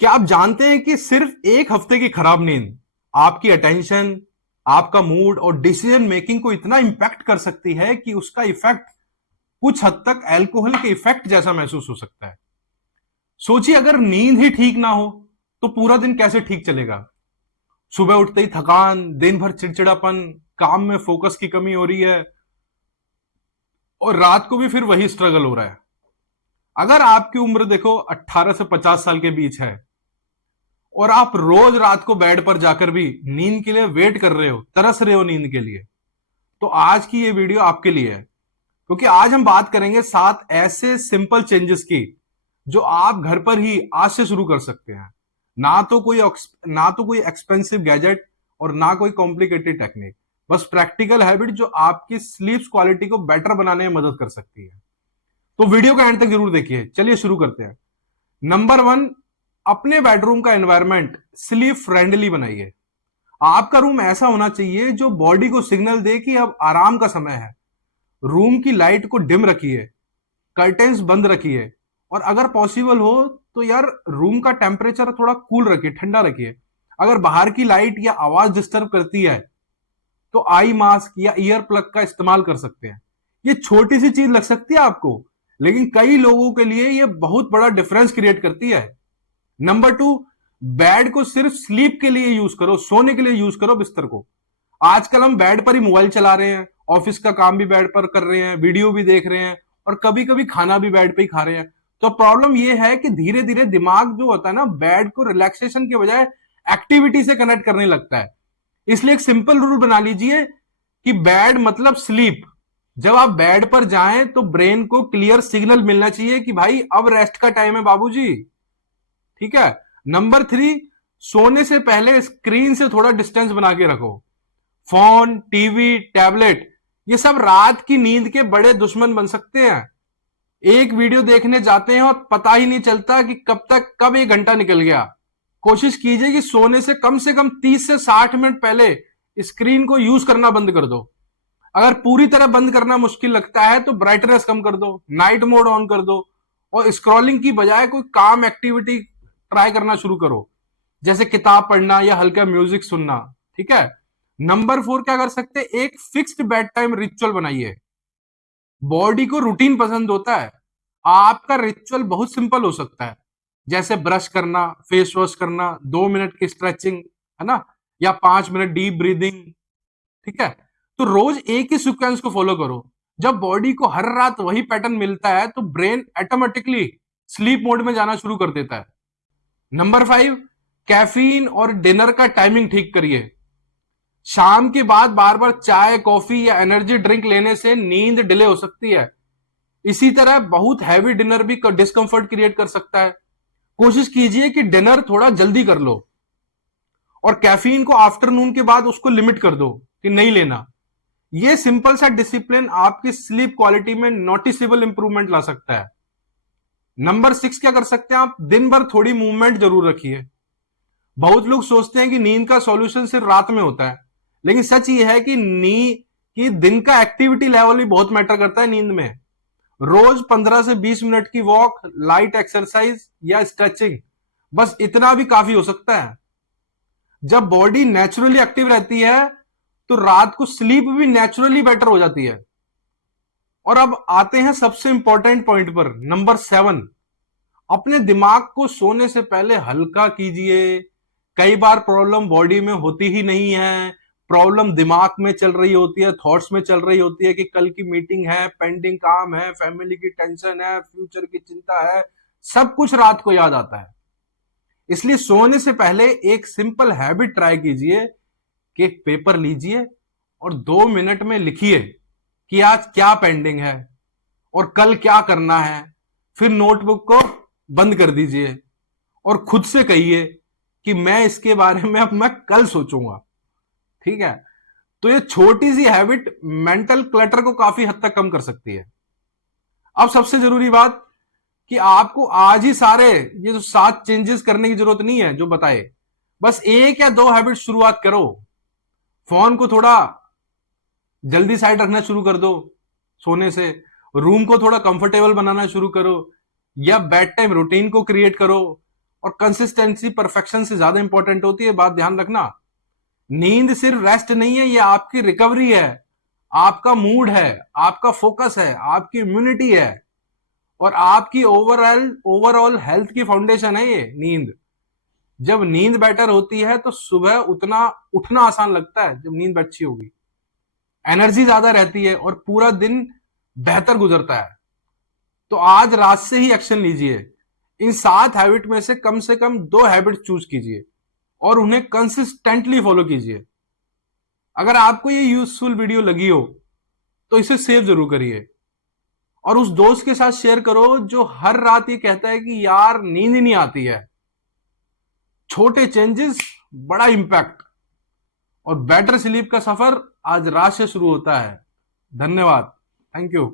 क्या आप जानते हैं कि सिर्फ एक हफ्ते की खराब नींद आपकी अटेंशन, आपका मूड और डिसीजन मेकिंग को इतना इंपैक्ट कर सकती है कि उसका इफेक्ट कुछ हद तक अल्कोहल के इफेक्ट जैसा महसूस हो सकता है। सोचिए, अगर नींद ही ठीक ना हो तो पूरा दिन कैसे ठीक चलेगा। सुबह उठते ही थकान, दिन भर चिड़चिड़ापन, काम में फोकस की कमी हो रही है और रात को भी फिर वही स्ट्रगल हो रहा है। अगर आपकी उम्र देखो 18 से 50 साल के बीच है और आप रोज रात को बेड पर जाकर भी नींद के लिए वेट कर रहे हो, तरस रहे हो नींद के लिए, तो आज की ये वीडियो आपके लिए है। क्योंकि आज हम बात करेंगे 7 ऐसे सिंपल चेंजेस की जो आप घर पर ही आज से शुरू कर सकते हैं। ना तो कोई एक्सपेंसिव गैजेट और ना कोई कॉम्प्लिकेटेड टेक्निक, बस प्रैक्टिकल हैबिट जो आपकी स्लीप क्वालिटी को बेटर बनाने में मदद कर सकती है। तो वीडियो का एंड तक जरूर देखिए। चलिए शुरू करते हैं। नंबर 1, अपने बेडरूम का एनवायरनमेंट स्लीप फ्रेंडली बनाइए। आपका रूम ऐसा होना चाहिए जो बॉडी को सिग्नल दे कि अब आराम का समय है। रूम की लाइट को डिम रखिए, कर्टेन्स बंद रखिए और अगर पॉसिबल हो तो यार रूम का टेम्परेचर थोड़ा कूल रखिए, ठंडा रखिए। अगर बाहर की लाइट या आवाज डिस्टर्ब करती है तो आई मास्क या ईयर प्लग का इस्तेमाल कर सकते हैं। ये छोटी सी चीज लग सकती है आपको, लेकिन कई लोगों के लिए ये बहुत बड़ा डिफरेंस क्रिएट करती है। नंबर 2, बेड को सिर्फ स्लीप के लिए यूज करो, सोने के लिए यूज करो बिस्तर को। आजकल हम बेड पर ही मोबाइल चला रहे हैं, ऑफिस का काम भी बेड पर कर रहे हैं, वीडियो भी देख रहे हैं और कभी कभी खाना भी बेड पे ही खा रहे हैं। तो प्रॉब्लम यह है कि धीरे धीरे दिमाग जो होता है ना, बेड को रिलैक्सेशन के बजाय एक्टिविटी से कनेक्ट करने लगता है। इसलिए एक सिंपल रूल बना लीजिए कि बेड मतलब स्लीप। जब आप बेड पर जाएं तो ब्रेन को क्लियर सिग्नल मिलना चाहिए कि भाई अब रेस्ट का टाइम है बाबूजी। ठीक है। नंबर 3, सोने से पहले स्क्रीन से थोड़ा डिस्टेंस बना के रखो। फोन, टीवी, टैबलेट, ये सब रात की नींद के बड़े दुश्मन बन सकते हैं। एक वीडियो देखने जाते हैं और पता ही नहीं चलता कि कब 1 घंटा निकल गया। कोशिश कीजिए कि सोने से कम 30 से 60 मिनट पहले स्क्रीन को यूज करना बंद कर दो। अगर पूरी तरह बंद करना मुश्किल लगता है तो ब्राइटनेस कम कर दो, नाइट मोड ऑन कर दो और स्क्रॉलिंग की बजाय कोई काम एक्टिविटी ट्राई करना शुरू करो, जैसे किताब पढ़ना या हल्का म्यूजिक सुनना। ठीक है। नंबर 4, क्या कर सकते हैं, एक फिक्स्ड बेड टाइम रिचुअल बनाइए। बॉडी को रूटीन पसंद होता है। आपका रिचुअल बहुत सिंपल हो सकता है, जैसे ब्रश करना, फेस वॉश करना, 2 मिनट की स्ट्रेचिंग, है ना, या 5 मिनट डीप ब्रीदिंग। ठीक है। तो रोज एक ही सीक्वेंस को फॉलो करो। जब बॉडी को हर रात वही पैटर्न मिलता है तो ब्रेन ऑटोमेटिकली स्लीप मोड में जाना शुरू कर देता है। नंबर 5, कैफीन और डिनर का टाइमिंग ठीक करिए। शाम के बाद बार बार चाय, कॉफी या एनर्जी ड्रिंक लेने से नींद डिले हो सकती है। इसी तरह बहुत हैवी डिनर भी डिस्कंफर्ट क्रिएट कर सकता है। कोशिश कीजिए कि डिनर थोड़ा जल्दी कर लो और कैफीन को आफ्टरनून के बाद उसको लिमिट कर दो कि नहीं लेना। यह सिंपल सा डिसिप्लिन आपकी स्लीप क्वालिटी में नोटिसेबल इंप्रूवमेंट ला सकता है। नंबर 6, क्या कर सकते हैं आप, दिन भर थोड़ी मूवमेंट जरूर रखिए। बहुत लोग सोचते हैं कि नींद का सॉल्यूशन सिर्फ रात में होता है, लेकिन सच ये है कि दिन का एक्टिविटी लेवल भी बहुत मैटर करता है नींद में। रोज 15 से 20 मिनट की वॉक, लाइट एक्सरसाइज या स्ट्रेचिंग, बस इतना भी काफी हो सकता है। जब बॉडी नेचुरली एक्टिव रहती है तो रात को स्लीप भी नेचुरली बेटर हो जाती है। और अब आते हैं सबसे इंपॉर्टेंट पॉइंट पर, नंबर 7, अपने दिमाग को सोने से पहले हल्का कीजिए। कई बार प्रॉब्लम बॉडी में होती ही नहीं है, प्रॉब्लम दिमाग में चल रही होती है, थॉट्स में चल रही होती है कि कल की मीटिंग है, पेंडिंग काम है, फैमिली की टेंशन है, फ्यूचर की चिंता है, सब कुछ रात को याद आता है। इसलिए सोने से पहले एक सिंपल हैबिट ट्राई कीजिए कि एक पेपर लीजिए और 2 मिनट में लिखिए कि आज क्या पेंडिंग है और कल क्या करना है। फिर नोटबुक को बंद कर दीजिए और खुद से कहिए कि मैं इसके बारे में अब मैं कल सोचूंगा। ठीक है। तो ये छोटी सी हैबिट मेंटल क्लटर को काफी हद तक कम कर सकती है। अब सबसे जरूरी बात कि आपको आज ही सारे ये जो 7 चेंजेस करने की जरूरत नहीं है जो बताए, बस 1 या 2 हैबिट शुरुआत करो। फोन को थोड़ा जल्दी साइड रखना शुरू कर दो सोने से, रूम को थोड़ा कंफर्टेबल बनाना शुरू करो या बेड टाइम रूटीन को क्रिएट करो और कंसिस्टेंसी परफेक्शन से ज्यादा इंपॉर्टेंट होती है, बात ध्यान रखना। नींद सिर्फ रेस्ट नहीं है, ये आपकी रिकवरी है, आपका मूड है, आपका फोकस है, आपकी इम्यूनिटी है और आपकी ओवरऑल ओवरऑल हेल्थ की फाउंडेशन है ये नींद। जब नींद बेटर होती है तो सुबह उठना आसान लगता है। जब नींद अच्छी होगी, एनर्जी ज्यादा रहती है और पूरा दिन बेहतर गुजरता है। तो आज रात से ही एक्शन लीजिए। इन 7 हैबिट में से कम 2 हैबिट चूज कीजिए और उन्हें कंसिस्टेंटली फॉलो कीजिए। अगर आपको ये यूजफुल वीडियो लगी हो तो इसे सेव जरूर करिए और उस दोस्त के साथ शेयर करो जो हर रात ये कहता है कि यार नींद ही नहीं आती है। छोटे चेंजेस, बड़ा इंपैक्ट और बेटर स्लीप का सफर आज रात से शुरू होता है। धन्यवाद। Thank you.